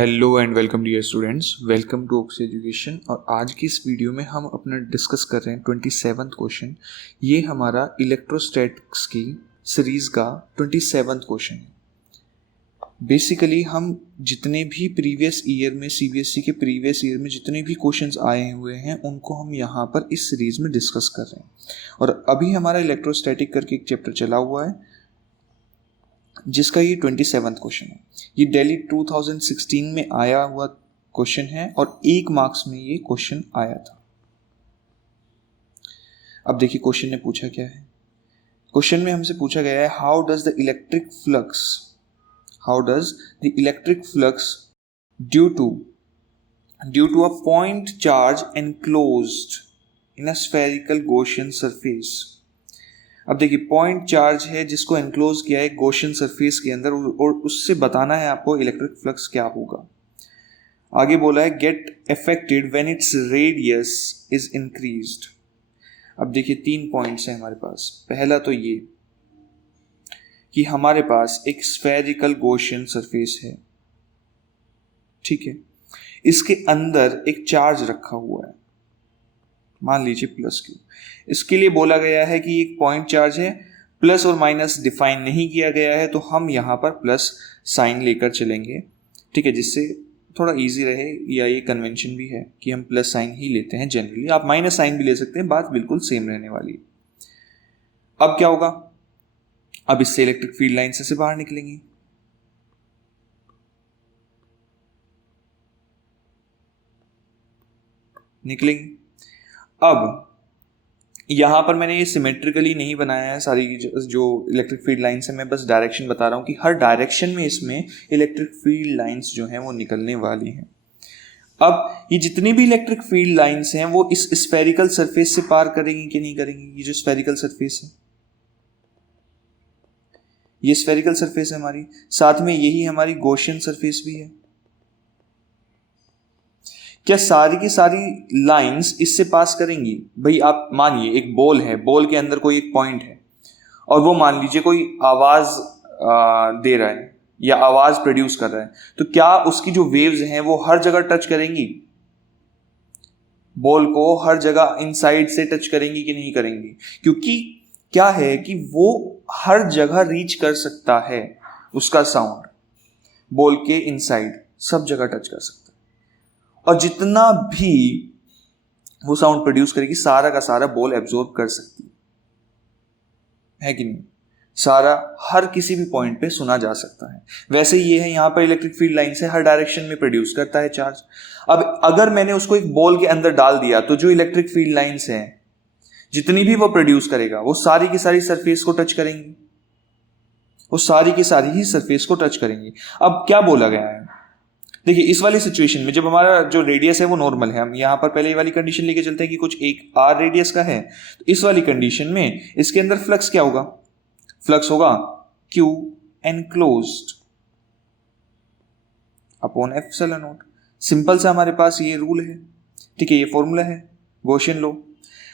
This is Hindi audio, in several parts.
Hello and welcome dear students, welcome to Oxy Education. और आज की इस वीडियो में हम अपना डिस्कस कर रहे हैं 27th क्वेश्चन। ये हमारा इलेक्ट्रोस्टैटिक्स की सीरीज़ का 27th क्वेश्चन है। बेसिकली हम जितने भी प्रीवियस ईयर में सीबीएसई के प्रीवियस ईयर में जितने भी क्वेश्चंस आए हुए हैं उनको हम यहाँ पर इस सीरीज़ में डिस्कस कर रहे हैं। और अभी हमारा इलेक्ट्रोस्टैटिक करके एक चैप्टर चला हुआ है जिसका ये 27th क्वेश्चन है। ये दिल्ली 2016 में आया हुआ क्वेश्चन है और 1 मार्क्स में ये क्वेश्चन आया था। अब देखिए क्वेश्चन ने पूछा क्या है। क्वेश्चन में हमसे पूछा गया है how does the electric flux due to a point charge enclosed in a spherical Gaussian surface. अब देखिए पॉइंट चार्ज है जिसको एनक्लोज किया है गॉसियन सरफेस के अंदर और उससे बताना है आपको इलेक्ट्रिक फ्लक्स क्या होगा। आगे बोला है get affected when its radius is increased. अब देखिए 3 पॉइंट्स हैं हमारे पास। पहला तो ये कि हमारे पास एक स्फेरिकल गॉसियन सरफेस है, ठीक है। इसके अंदर एक चार्ज रखा हुआ है, मान लीजिए प्लस क्यू। इसके लिए बोला गया है कि एक पॉइंट चार्ज है, प्लस और माइनस डिफाइन नहीं किया गया है तो हम यहाँ पर प्लस साइन लेकर चलेंगे, ठीक है, जिससे थोड़ा इजी रहे। या ये कन्वेंशन भी है कि हम प्लस साइन ही लेते हैं जनरली, आप माइनस साइन भी ले सकते हैं, बात बिल्कुल सेम रहने वाली है। अब क्या होगा, अब इससे इलेक्ट्रिक फील्ड लाइन से बाहर निकलेंगी। अब यहाँ पर मैंने ये सिमेट्रिकली नहीं बनाया है सारी जो इलेक्ट्रिक फील्ड लाइन्स है, मैं बस डायरेक्शन बता रहा हूँ कि हर डायरेक्शन में इसमें इलेक्ट्रिक फील्ड लाइन्स जो हैं वो निकलने वाली हैं। अब ये जितनी भी इलेक्ट्रिक फील्ड लाइन्स हैं वो इस स्फेरिकल सरफेस से पार करेंगी कि नहीं करेंगी। ये जो स्फेरिकल सरफेस है, ये स्फेरिकल सरफेस है हमारी, साथ में यही हमारी गॉसियन सरफेस भी है। क्या सारी की सारी लाइंस इससे पास करेंगी? भाई आप मानिए एक बॉल है, बॉल के अंदर कोई एक पॉइंट है और वो मान लीजिए कोई आवाज दे रहा है या आवाज प्रोड्यूस कर रहा है, तो क्या उसकी जो वेव्स हैं वो हर जगह टच करेंगी? बॉल को हर जगह इनसाइड से टच करेंगी कि नहीं करेंगी? क्योंकि क्या है कि वो हर जगह रीच कर सकता है, उसका साउंड बॉल के इनसाइड सब जगह टच कर सकता है और जितना भी वो साउंड प्रोड्यूस करेगी सारा का सारा बॉल एब्जॉर्ब कर सकती है कि नहीं? सारा हर किसी भी पॉइंट पे सुना जा सकता है। वैसे ये है यहाँ पर इलेक्ट्रिक फील्ड लाइन से हर डायरेक्शन में प्रोड्यूस करता है चार्ज। अब अगर मैंने उसको एक बॉल के अंदर डाल दिया तो जो इलेक्ट्रिक फील्ड लाइन्स हैं जितनी भी वो प्रोड्यूस करेगा वो सारी की सारी सरफेस को टच करेंगी, वो सारी की सारी ही सरफेस को टच करेंगी। अब क्या बोला गया है, देखिए इस वाली सिचुएशन में जब हमारा जो रेडियस है वो नॉर्मल है, हम यहाँ पर पहले वाली कंडीशन लेके चलते हैं कि कुछ एक आर रेडियस का है, तो इस वाली कंडीशन में इसके अंदर फ्लक्स क्या होगा? फ्लक्स होगा Q enclosed upon epsilon not. Simple सा हमारे पास ये रूल है, ठीक है, ये फॉर्मूला है गॉसियन लॉ।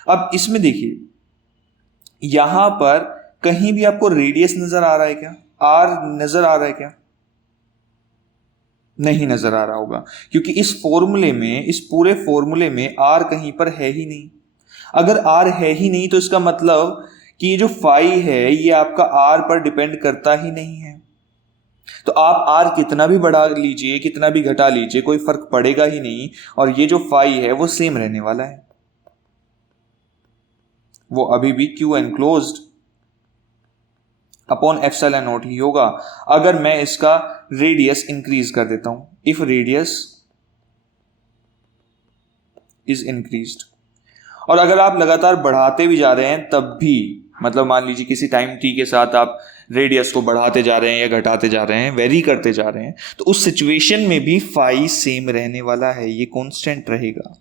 अब इसमें देखिए यहां पर कहीं भी आपको रेडियस नजर आ रहा है क्या? आर नजर आ रहा है क्या? नहीं नजर आ रहा होगा, क्योंकि इस फॉर्मूले में, इस पूरे फॉर्मूले में आर कहीं पर है ही नहीं। अगर आर है ही नहीं तो इसका मतलब कि ये जो फाई है ये आपका आर पर डिपेंड करता ही नहीं है। तो आप आर कितना भी बढ़ा लीजिए, कितना भी घटा लीजिए, कोई फर्क पड़ेगा ही नहीं और ये जो फाई है वो सेम रहने वाला है, वो अभी भी Q enclosed upon epsilon not ही होगा। अगर मैं इसका रेडियस इंक्रीज कर देता हूं, इफ रेडियस इज इंक्रीज्ड, और अगर आप लगातार बढ़ाते भी जा रहे हैं तब भी, मतलब मान लीजिए किसी टाइम t के साथ आप रेडियस को बढ़ाते जा रहे हैं या घटाते जा रहे हैं, वेरी करते जा रहे हैं, तो उस सिचुएशन में भी फाई सेम रहने वाला है, ये कांस्टेंट रहेगा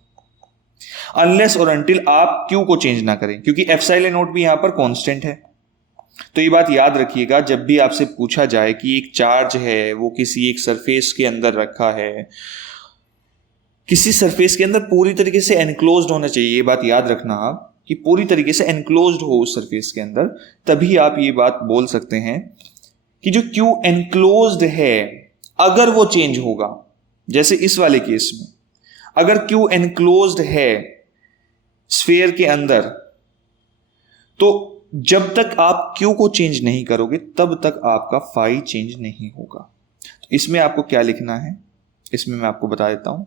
अनलेस और अनटिल आप Q को चेंज ना करें, क्योंकि एप्सिलॉन नॉट भी यहां पर कांस्टेंट है। तो ये बात याद रखिएगा जब भी आपसे पूछा जाए कि एक चार्ज है वो किसी एक सरफेस के अंदर रखा है, किसी सरफेस के अंदर पूरी तरीके से एनक्लोज्ड होना चाहिए, ये बात याद रखना आप कि पूरी तरीके से एनक्लोज्ड हो उस सरफेस के अंदर, तभी आप ये बात बोल सकते हैं कि जो Q एनक्लोज्ड है अगर वो चेंज होगा जैसे इस वाले केस में अगर Q एनक्लोज्ड है स्फीयर के अंदर, तो जब तक आप Q को चेंज नहीं करोगे तब तक आपका फाई चेंज नहीं होगा। तो इसमें आपको क्या लिखना है, इसमें मैं आपको बता देता हूं।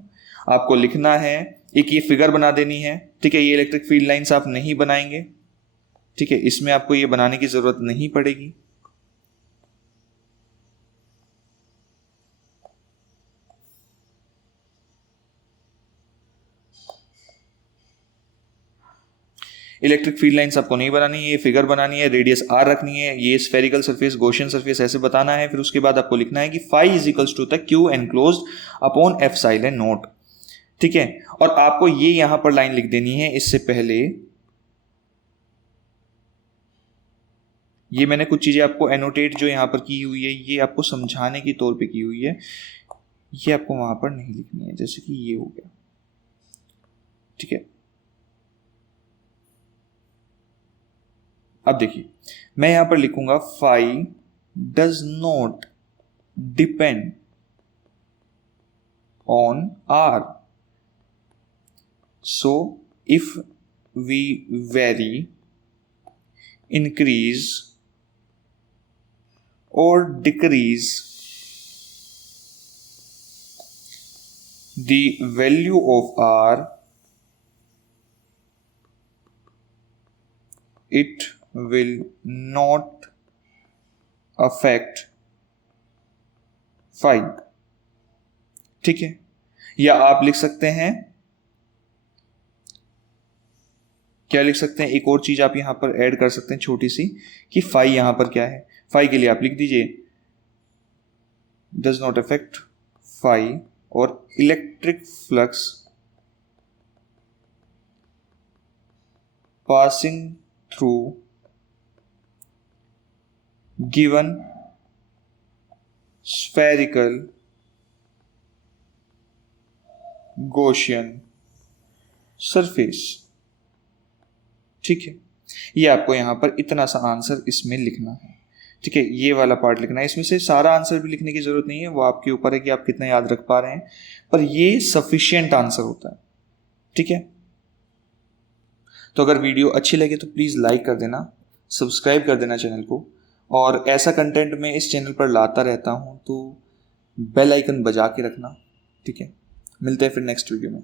आपको लिखना है, एक ये फिगर बना देनी है, ठीक है। ये इलेक्ट्रिक फील्ड लाइंस आप नहीं बनाएंगे, ठीक है, इसमें आपको ये बनाने की जरूरत नहीं पड़ेगी। इलेक्ट्रिक फील्ड लाइंस आपको नहीं बनानी है, ये फिगर बनानी है, रेडियस आर रखनी है, ये स्फेरिकल सरफेस, गॉसियन सरफेस ऐसे बताना है। फिर उसके बाद आपको लिखना है कि phi is equals to the Q enclosed upon epsilon naught, ठीक है। और आपको ये यहां पर लाइन लिख देनी है। इससे पहले ये मैंने कुछ चीजें आपको एनोटेट जो यहां पर की हुई है, ये आपको समझाने की तौर पे की हुई है, ये आपको वहां पर नहीं लिखनी है। जैसे कि ये हो गया, ठीक है। अब देखिए, मैं यहां पर लिखूंगा phi does not depend on R, so if we vary, increase or decrease the value of R, it will not affect phi, ठीक है। या आप लिख सकते हैं, क्या लिख सकते हैं, एक और चीज आप यहां पर ऐड कर सकते हैं छोटी सी, कि फाई यहां पर क्या है। फाई के लिए आप लिख दीजिए डज नॉट अफेक्ट फाई, और electric flux passing through given spherical Gaussian surface, ठीक है। ये आपको यहां पर इतना सा आंसर इसमें लिखना है, ठीक है। ये वाला पार्ट लिखना है, इसमें से सारा आंसर भी लिखने की जरूरत नहीं है, वो आपके ऊपर है कि आप कितना याद रख पा रहे हैं, पर ये सफिशिएंट आंसर होता है, ठीक है। तो अगर वीडियो अच्छी लगे तो प्लीज लाइक कर देना, सब्सक्राइब कर देना चैनल को, और ऐसा कंटेंट मैं इस चैनल पर लाता रहता हूं, तो बेल आइकन बजा के रखना, ठीक है। मिलते हैं फिर नेक्स्ट वीडियो में।